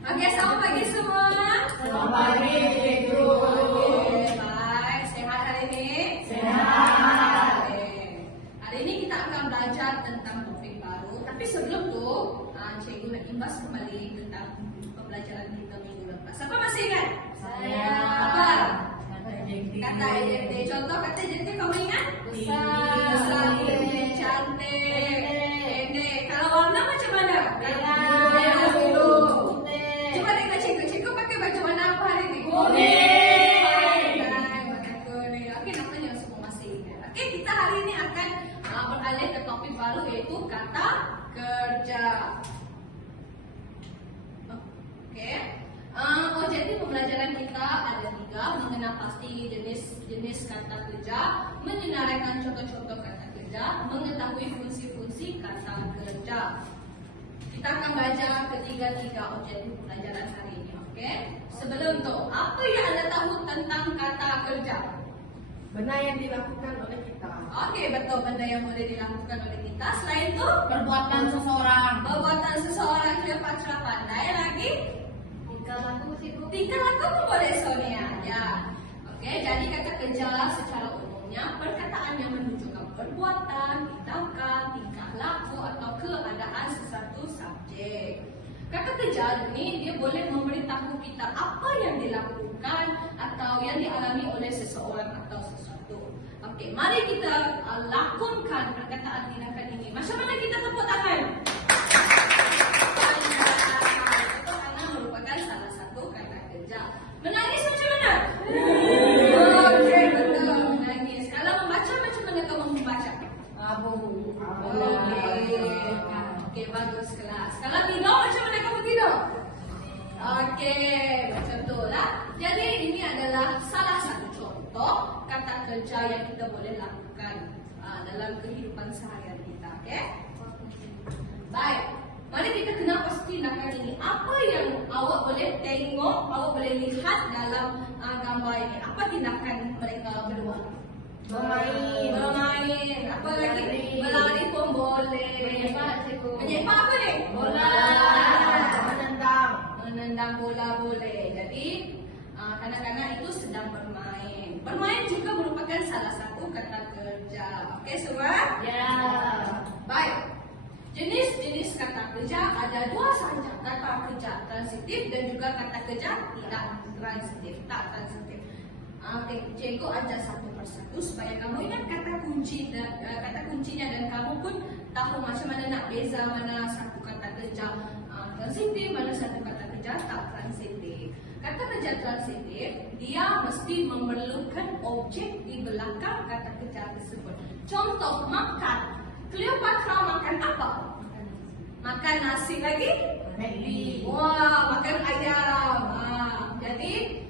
Oke, selamat pagi semua. Selamat pagi, Cikgu. Oke, baik. Sehat hari ini? Sehat. Oke. Hari ini kita akan belajar tentang topik baru. Tapi sebelum itu, Cikgu nak imbas kembali tentang pembelajaran kita minggu lepas. Siapa masih ingat? Saya. Apa? Kata Kata identiti. Contoh kata identiti kamu ingat? Besar. Tinggi, cantik, pendek. Kalau warna macam mana? Merah, biru. putih. Coba tengok cikgu pakai baju warna apa hari ini? Kuning. Warna kuning. Okey, namanya semua masih ingat. Okey, kita hari ini akan beralih ke topik baru iaitu kata kerja. Okey. Objektif pembelajaran kita ada 3, mengenal pasti jenis kata kerja, menyenaraikan contoh-contoh kata kerja, mengetahui fungsi-fungsi kata kerja. Kita akan belajar ketiga-tiga objektif pembelajaran hari ini, okey? Sebelum tu, apa yang anda tahu tentang kata kerja? Benda yang dilakukan oleh kita. Okey, betul, benda yang boleh dilakukan oleh kita. Selain itu, Perbuatan seseorang. perbuatan seseorang Cleopatra pandai lagi. Tingkah laku pun boleh, Sonia. Ya. Okey, jadi kata kerja secara umumnya perkataan yang menunjukkan perbuatan, tindakan, tingkah laku atau keadaan sesuatu subjek. Kata kerja ini dia boleh memberitahu kita apa yang dilakukan atau yang dialami oleh seseorang atau sesuatu. Okey, mari kita lakonkan perkataan tindakan ini. Macam mana kita tepuk tangan? Menangis macam mana? Okey, betul. Menangis. Kalau membaca, macam mana kamu membaca? Okey, bagus kelas. Kalau tidur, macam mana kamu tidur? Okey, macam tu lah. Jadi, ini adalah salah satu contoh kata kerja yang kita boleh lakukan dalam kehidupan seharian kita. Okey? Baik. Mari kita kenal pasti tindakan ini. Apa yang awak boleh tengok, awak boleh lihat dalam gambar ini? Apa tindakan mereka berdua? Bermain. Apa lagi? Berlari pun boleh. Menyepak apa ni? Bola. Menendang bola boleh. Jadi kanak-kanak itu sedang bermain. Bermain juga merupakan salah satu kata kerja. Okey semua? Ya. Baik. Jenis-jenis kata kerja ada 2 sahaja, kata kerja transitif dan juga kata kerja tidak transitif, tak transitif. Okey, cikgu ajar satu persatu supaya kamu ingat kata kuncinya dan kamu pun tahu macam mana nak beza mana satu kata kerja transitif, mana satu kata kerja tak transitif. Kata kerja transitif dia mesti memerlukan objek di belakang kata kerja tersebut. Contoh makan. Cleopatra makan apa? Makan nasi lagi? Wah, makan ayam. Jadi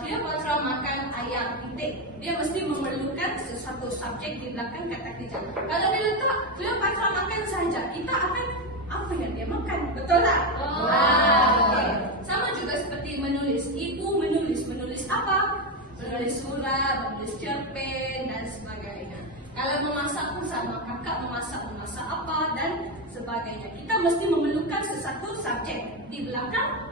Cleopatra makan ayam titik. Dia mesti memerlukan sesuatu subjek di belakang kata kerja. Kalau dia letak Cleopatra makan saja, kita akan apa yang dia makan? Betul tak? Okay. Sama juga seperti menulis. Ibu menulis apa? Menulis surat, menulis cerpen dan sebagainya. Kalau memasak pun sama, kakak memasak apa dan sebagainya. Kita mesti memerlukan sesuatu subjek di belakang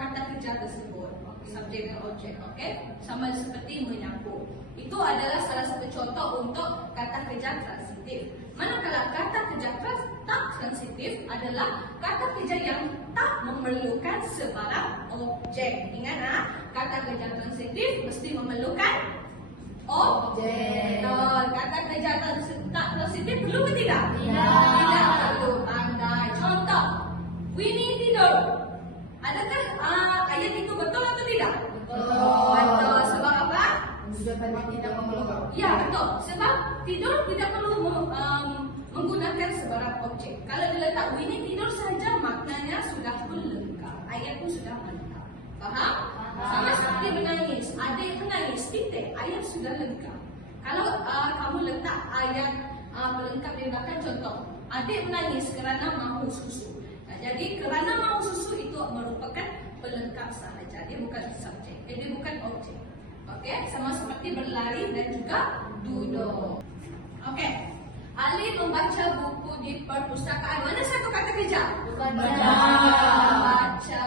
kata kerja tersebut. Subjek dan objek, okey? Sama seperti menyapu. Itu adalah salah satu contoh untuk kata kerja transitif. Manakala kata kerja tak transitif adalah kata kerja yang tak memerlukan sebarang objek. Ingat kata kerja transitif mesti memerlukan objek. Kata kerja tak transitif perlu ke tidak? Tidak perlu. Pandai. Contoh, Winnie tidur. Adakah ayat itu betul atau tidak? Betul. Sebab apa? Ya, betul. Sebab tidur tidak perlu menggunakan sebarang objek. Kalau diletak Winnie tidur saja, maknanya sudah pun lengkap. Ayat pun sudah lengkap. Faham? Sama seperti menangis. Adik menangis, titik. Ayat sudah lengkap. Kalau kamu letak ayat pelengkap di belakang, contoh, adik menangis kerana mahu susu. Jadi kerana mahu susu itu merupakan pelengkap sahaja. Dia bukan subjek. Dia bukan objek. Okey, sama seperti berlari dan juga duduk. Okey. Ali membaca buku di perpustakaan. Mana satu kata kerja? Baca. Baca.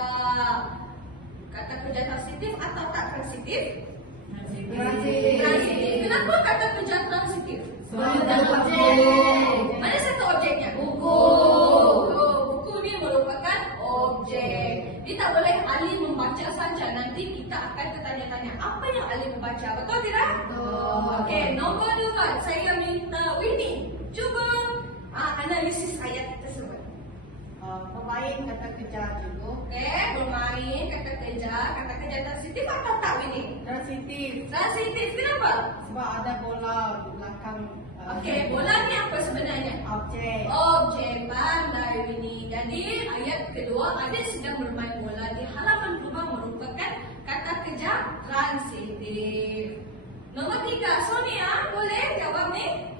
objek. Mana satu objeknya? Buku. Buku ni merupakan objek. Dia tak boleh Ali membaca saja. Nanti kita akan bertanya-tanya apa yang Ali membaca. Betul tidak? Betul. Okey, nombor 2. Saya minta Winnie cuba analisis ayat tersebut. Pemain kata kejar juga. Okey, bermain, kata kerja transitif atau tak Winnie? Transitif. Transitif, kenapa? Sebab ada bola di belakang. Okey, bola ni apa sebenarnya? Objek. Objek, pandai Winnie. Jadi ayat kedua, adik sedang bermain bola di halaman rumah merupakan kata kerja transitif. Nombor 3, Sonia, boleh jawab ni?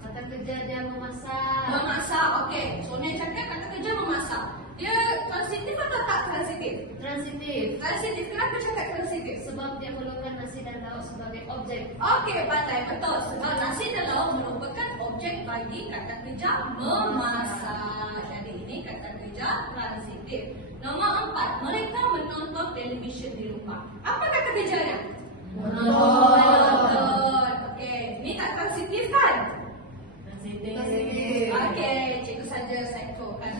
Kata kerja dia memasak. Memasak, okey. Sonia cakap kata kerja memasak. Dia transitif atau tak transitif? Transitif. Transitif, kenapa cakap transitif? Sebab dia perlukan nasi dan lauk sebagai objek. Okey, pandai betul. Sebab nasi dan lauk merupakan objek bagi kata kerja memasak. Jadi ini kata kerja transitif. Nombor 4, mereka menonton televisyen di rumah. Apa kata kerjanya? Menonton. Okey, ini tak transitif kan? Transitif. Okey, cikgu saja sektorkan.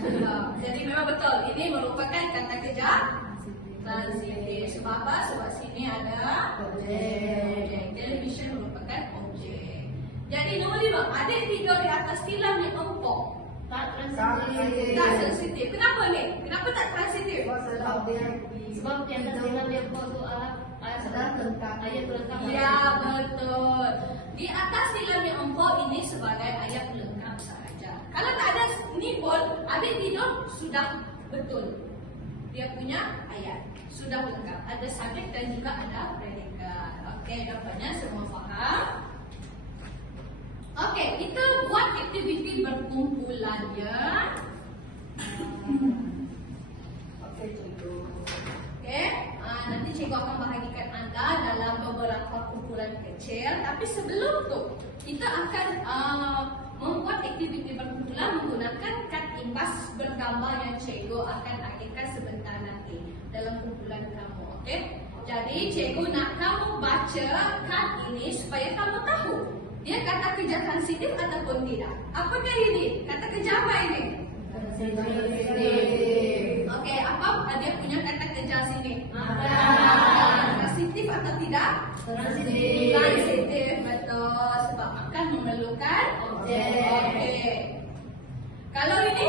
Jadi memang betul. Ini merupakan kata kerja transitif. Sebab apa? Sebab sini ada objek. Televisyen merupakan objek. Jadi nombor 5, adik tidur di atas tilam yang empuk. Tak transitif. Tak sensitif. Kenapa ni? Kenapa tak transitif? Sebab di atas tilam yang kau tu ayat pelengkap. Ya, betul. Di atas tilam yang empuk ini sebagai ayat pelengkap sahaja. Kalau tak ada ni pun, adik tidur sudah betul. Dia punya ayat sudah lengkap. Ada subjek dan juga ada predikat. Okey, nampaknya semua faham? Okey, kita buat aktiviti berkumpulan ya. Okey, cikgu. Okey, nanti cikgu akan bahagikan anda dalam beberapa kumpulan kecil. Tapi sebelum tu, kita akan membuat aktiviti berkumpulan menggunakan kad imbas bergambar yang cikgu akan hadirkan sebentar nanti dalam kumpulan kamu. Okey? Jadi cikgu nak kamu baca kad ini supaya kamu tahu dia kata kerja transitif ataupun tidak. Apakah ini? Kata kerja apa ini? Okey, apa dia punya kata kerja sini? Transitif atau tidak? Transitif. Transitif, betul. Sebab akan memerlukan Objek. Okey. Kalau ini?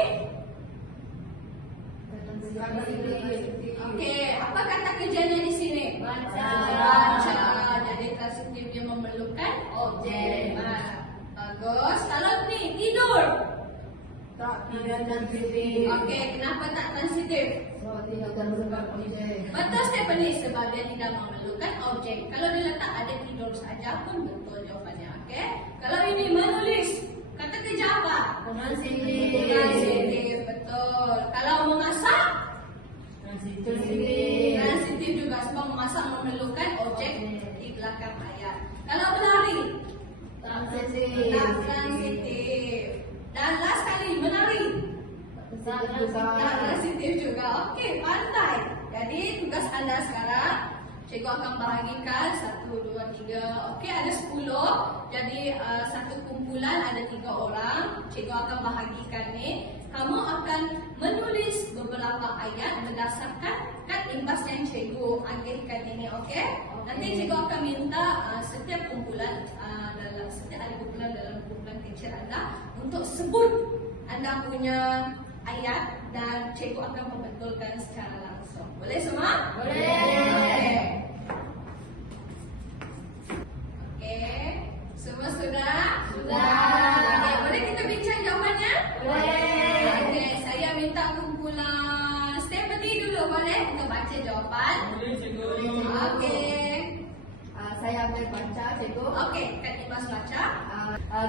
Okey, apa kata kerjanya di sini? Baca. Jadi transitif dia memerlukan objek. Bagus. Kalau ni tidur. Tidak transitif. Okey, kenapa tak transitif? Sebab tidak terlibat objek. Betul Stephanie, sebab dia tidak memerlukan objek. Kalau dia letak ada tidur saja pun betul jawapannya. Okey. Kalau ini menulis, kata kerja apa? Transitif. Transitif, betul. Kalau memasak, Transitif. transitif juga sebab memasak memerlukan objek di belakang ayat. Kalau berlari, Transitif. tak transitif. Dan last kali menari, tak transitif juga. Okey, pandai. Jadi tugas anda sekarang, cikgu akan bahagikan 1, 2, 3. Okey, ada 10. Jadi satu kumpulan ada 3 orang. Cikgu akan bahagikan ni. Kamu akan menulis beberapa ayat berdasarkan kad imbas yang cikgu hadirkan ini. Okey? Nanti cikgu akan minta setiap kumpulan setiap ada kumpulan dalam kumpulan kecil anda untuk sebut anda punya ayat dan cikgu akan membetulkan secara langsung. Boleh semua? Boleh. Okey. Semua sudah? Sudah. Okey, boleh kita bincang jawapannya? Boleh. Okey, saya minta kumpulan Stephanie dulu boleh untuk baca jawapan. Okey. Saya akan baca, cikgu. Okey, Kak Imas baca.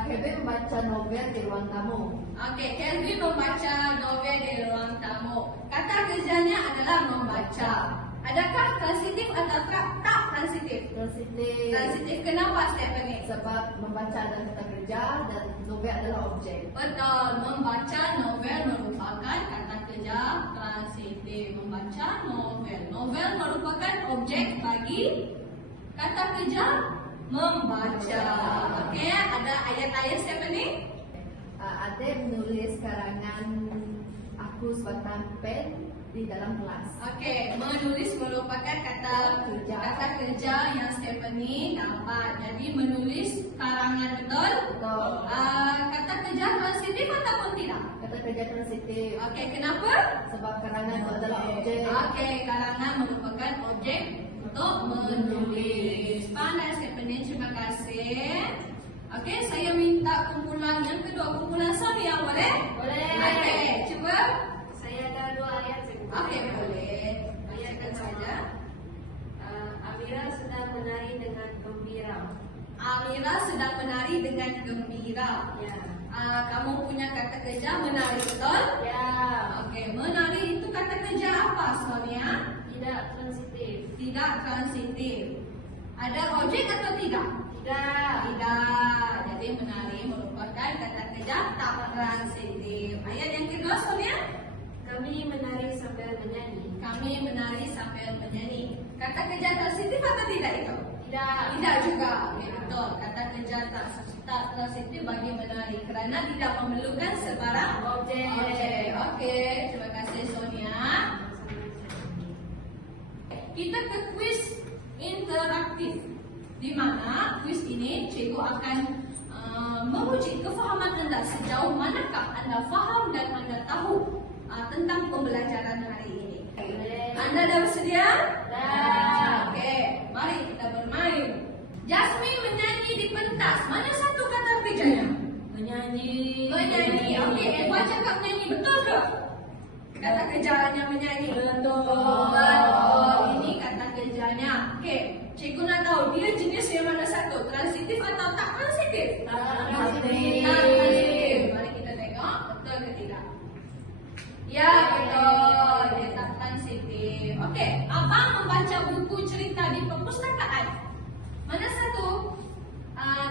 Kevin membaca novel di ruang tamu. Okey, Kelvin membaca novel di ruang tamu. Kata kerjanya adalah membaca. Adakah transitif atau tak transitif? Transitif. Transitif kenapa Stephanie? Sebab membaca adalah kata kerja dan novel adalah objek. Betul, membaca novel merupakan kata kerja transitif. Membaca novel. Novel merupakan objek bagi kata kerja membaca. Okey, ada ayat-ayat siapa ni? Ade menulis karangan aku sebatang pen di dalam kelas. Okey, menulis merupakan kata kerja yang Stephanie dapat. Jadi menulis karangan, betul? Betul. Kata kerja transitif ataupun tidak? Kata kerja transitif. Okey, kenapa? Sebab karangan itu adalah objek. Okey, karangan merupakan objek untuk menulis. Pandai Stephanie, terima kasih. Okey, saya minta kumpulan yang kedua, kumpulan Sonia, boleh? Boleh. Okey, cuba. Saya ada 2 ayat. Okey, boleh. Bacakan saja. Amira sedang menari dengan gembira. Amira sedang menari dengan gembira. Ya. Kamu punya kata kerja menari, betul? Ya. Okey, menari itu kata kerja apa, Sonia? Tidak transitif. Tidak transitif. Ada objek atau tidak? Tidak. Tidak. Jadi menari merupakan kata kerja tak transitif. Ayat yang kedua, Sonia? Kami menari sambil menyanyi. Kami menari sambil menyanyi. Kata kerja transitif atau tidak itu? Tidak. Tidak juga. Okey, betul. Kata kerja tak transitif bagi menari kerana tidak memerlukan sebarang Objek. Okey, terima kasih Sonia. Kita ke kuis interaktif. Di mana kuis ini cikgu akan menguji kefahaman anda sejauh manakah anda faham dan anda tahu tentang pembelajaran hari ini. Anda dah bersedia? Dah. Okey, mari kita bermain. Jasmine menyanyi di pentas. Mana satu kata kerjanya? Menyanyi. Menyanyi. Okey, Eva cakap menyanyi, betul ke? Kata kerjanya menyanyi. Betul. Ini kata kerjanya. Okey, cikgu nak tahu dia jenis yang mana satu? Transitif atau tak transitif? Tak transitif. Tak transitif. Mari kita tengok betul ke tidak. Ya, betul. Dia tak transitif. Okey, abang membaca buku cerita di perpustakaan. Mana satu?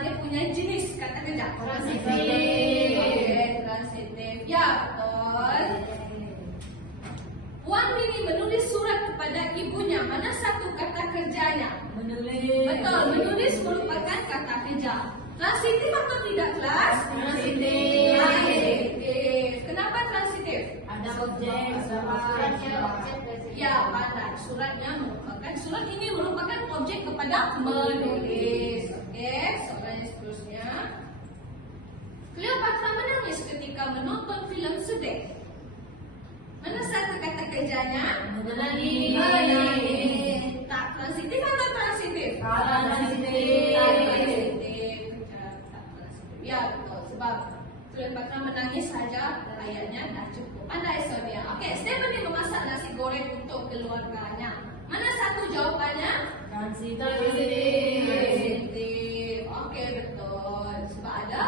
Dia punya jenis kata kerja. Transitif. Okey, transitif. Ya, betul. Puan Bini menulis surat kepada ibunya. Mana satu kata kerjanya? Menulis. Betul, menulis merupakan kata kerja. Transitif atau tidak, kelas? Transitif. Transitif. Kenapa transitif? Ada objek. Suratnya objek. Ya, pandai. Surat ini merupakan objek kepada menulis. Okey, soalan yang seterusnya. Cleopatra menangis ketika menonton filem sedih. Mana satu kata kerjanya? Menangis. Menangis. Tak transitif atau transitif? Tak transitif. Tak transitif. Tak transitif. Ya, betul. Sebab Cleopatra menangis saja ayatnya dah cukup. Pandai Sonia. Okey, Stephanie memasak nasi goreng untuk keluarganya. Mana satu jawapannya? Transitif. Transitif. Okey, betul. Sebab ada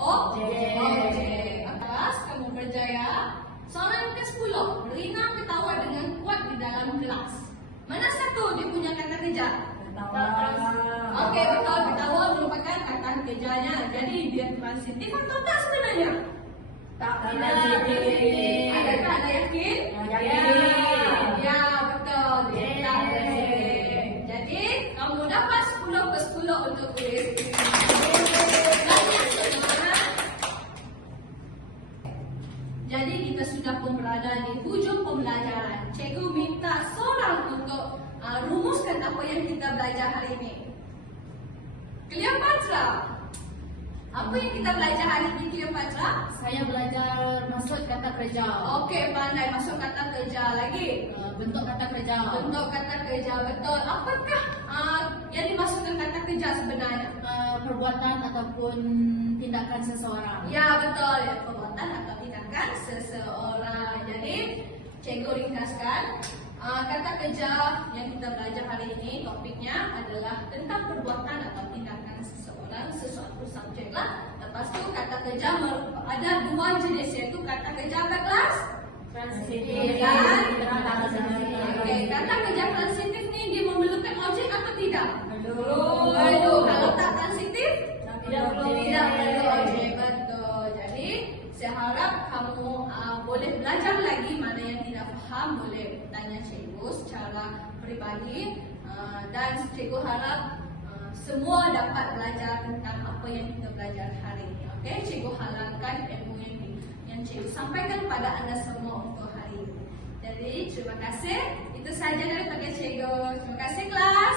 objek. Atas, kamu berjaya. Soalan ke-10. Rina ketawa dengan kuat di dalam kelas. Mana satu dia punya kata kerja? Okey, betul. Ketawa merupakan kata kerjanya. Jadi dia transitif atau tak sebenarnya? Tak transitif. Adakah anda yakin? Yakin. Ya, betul. Dia tak transitif. Jadi, kamu dapat 10/10 untuk kuis. Banyak semua. Jadi kita sudah pun berada di hujung pembelajaran. Cikgu minta seorang untuk rumuskan apa yang kita belajar hari ini. Cleopatra. Apa yang kita belajar hari ini, Cleopatra? Saya belajar maksud kata kerja. Okey, pandai masuk kata kerja lagi. Bentuk kata kerja. Bentuk kata kerja, betul. Apakah yang dimaksudkan kata kerja sebenarnya? Perbuatan ataupun tindakan seseorang. Ya, betul. Ya, perbuatan atau tindakan seseorang. Jadi, cikgu ringkaskan. Kata kerja yang kita belajar hari ini, topiknya adalah tentang perbuatan atau tindakan seseorang, sesuatu subjek lah. Lepas tu, kata kerja ada 2 jenis, iaitu kata kerja apa, kelas? Transitif. Okey, kata kerja transitif ni dia memerlukan objek atau tidak? Perlu. Perlu. Kalau tak transitif? Tidak perlu. Tidak perlu objek. Betul. Jadi, saya harap kamu boleh belajar lagi. Mana yang tidak faham boleh tanya cikgu secara peribadi. Dan cikgu harap semua dapat belajar tentang apa yang kita belajar hari ini. Okey, cikgu halalkan ilmu yang cikgu sampaikan kepada anda semua untuk hari ini. Jadi terima kasih. Itu saja daripada cikgu. Terima kasih kelas.